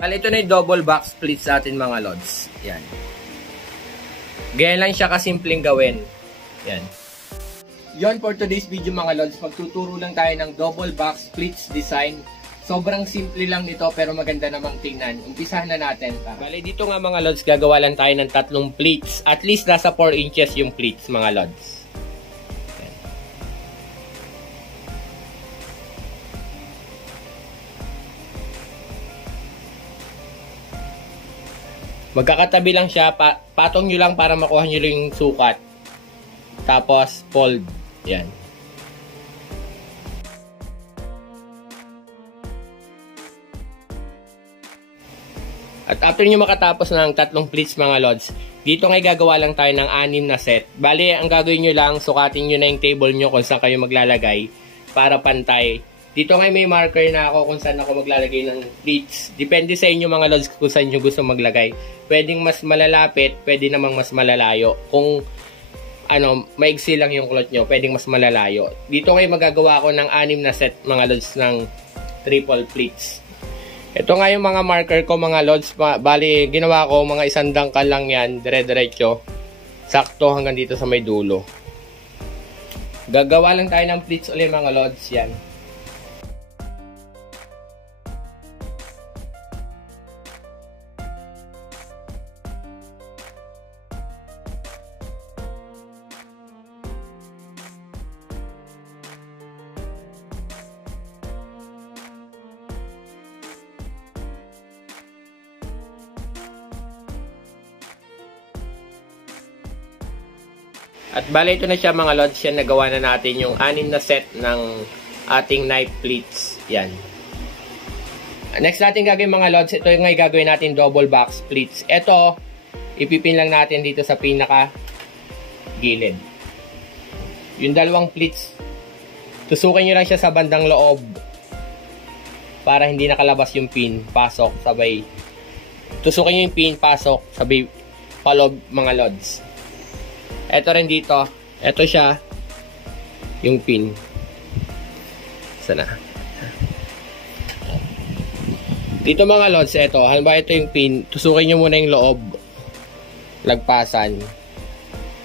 Ito na yung double box split sa atin mga lods. Yan. Ganyan lang siya kasimpleng gawin. Yan. Yon for today's video mga lods. Magtuturo lang tayo ng double box splits design. Sobrang simple lang nito pero maganda namang tingnan. Umpisahan na natin. Bale dito nga mga lods, gagawa lang tayo ng 3 pleats. At least nasa 4 inches yung pleats mga lods. Magkakatabi lang siya, patong nyo lang para makuha nyo lang yung sukat. Tapos fold. Yan. At after nyo makatapos ng 3 pleats mga lods, dito ngay gagawa lang tayo ng 6 na set. Bali, ang gagawin nyo lang, sukatin nyo na yung table nyo kung saan kayo maglalagay para pantay. Dito ngay may marker na ako kung saan ako maglalagay ng pleats. Depende sa inyo mga lods kung saan nyo gusto maglagay. Pwedeng mas malalapit, pwede namang mas malalayo. Kung maigsi lang yung kulot nyo, pwedeng mas malalayo. Dito ngay magagawa ako ng 6 na set mga lods ng triple pleats. Ito nga yung mga marker ko mga lods. Bali, ginawa ko mga 1 dangkal lang yan, dire-diretso. Sakto hanggang dito sa may dulo. Gagawa lang tayo ng pleats ulit mga lods. Yan. At bale ito na siya mga lods, yan nagawa na natin yung 6 na set ng ating knife pleats. Yan. Next natin gagawin mga lods, ito yung gagawin natin double box pleats. Ito, ipipin lang natin dito sa pinaka gilid. Yung 2 pleats, tusukin nyo lang siya sa bandang loob para hindi nakalabas yung pin, pasok, sabay. Tusukin nyo yung pin, pasok, sabay palob mga lods. Ito rin dito. Ito siya. Yung pin. Sana. Dito mga lods, ito. Halimbawa ito yung pin. Tusukin nyo muna yung loob. Lagpasan.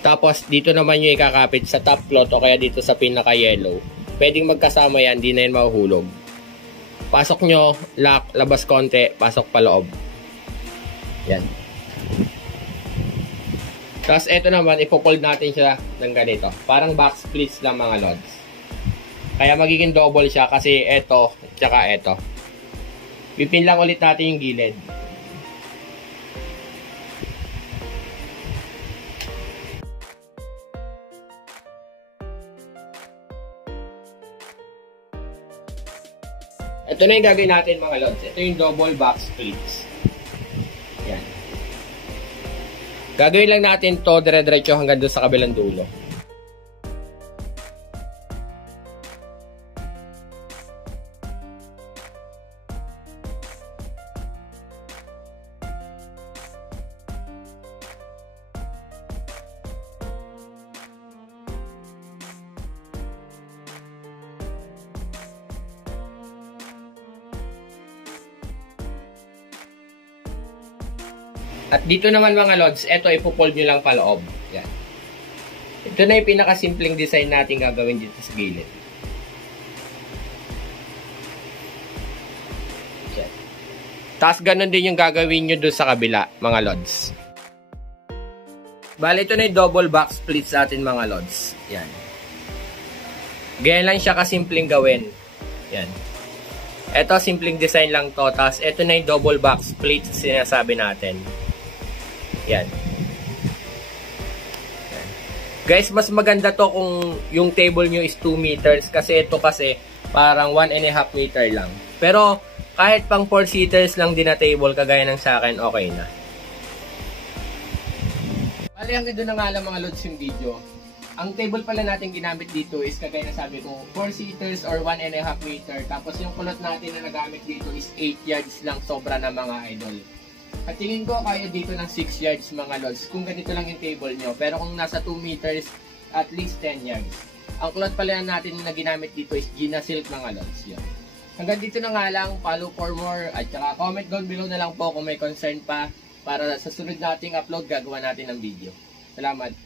Tapos dito naman nyo ikakapit sa top plot o kaya dito sa pinaka-yellow. Pwedeng magkasama yan. Di na yan mahuhulog. Pasok nyo. Lock. Labas konti. Pasok pa loob. Yan. Tapos ito naman, ipopold natin siya ng ganito. Parang box splits lang mga lods. Kaya magiging double siya kasi ito, tsaka ito. Pipin lang ulit natin yung gilid. Ito na yung gagawin natin mga lods. Ito yung double box splits. Yan. Gagawin lang natin to dire-diretso hanggang doon sa kabilang dulo. At dito naman mga lods, ito ipopold nyo lang paloob. Yan. Ito na yung pinakasimpleng design natin gagawin dito sa gilid. Yan. Tapos ganun din yung gagawin nyo doon sa kabila mga lods. Bale ito na yung double box split sa atin mga lods. Yan. Ganyan lang siya kasimpleng gawin. Yan. Ito simpleng design lang to. Tapos ito na yung double box split sinasabi natin. Yan. Yan. Guys, mas maganda to kung yung table nyo is 2 meters kasi ito kasi parang 1.5 meter lang. Pero kahit pang 4 seaters lang din na table kagaya ng sa akin, okay na. Bali, hanggang doon na nga lang mga lods yung video. Ang table pala natin ginamit dito is kagaya na sabi ko, 4 seaters or 1.5 meter. Tapos yung kulot natin na nagamit dito is 8 yards lang, sobra na mga idol. At tingin ko kaya dito ng 6 yards mga lods kung ganito lang yung table nyo. Pero kung nasa 2 meters, at least 10 yards. Ang kulot pala natin na ginamit dito is Gina Silk mga lods. Yan. Hanggang dito na nga lang, follow for more at saka comment down below na lang po kung may concern pa para sa sunod nating upload gagawa natin ng video. Salamat!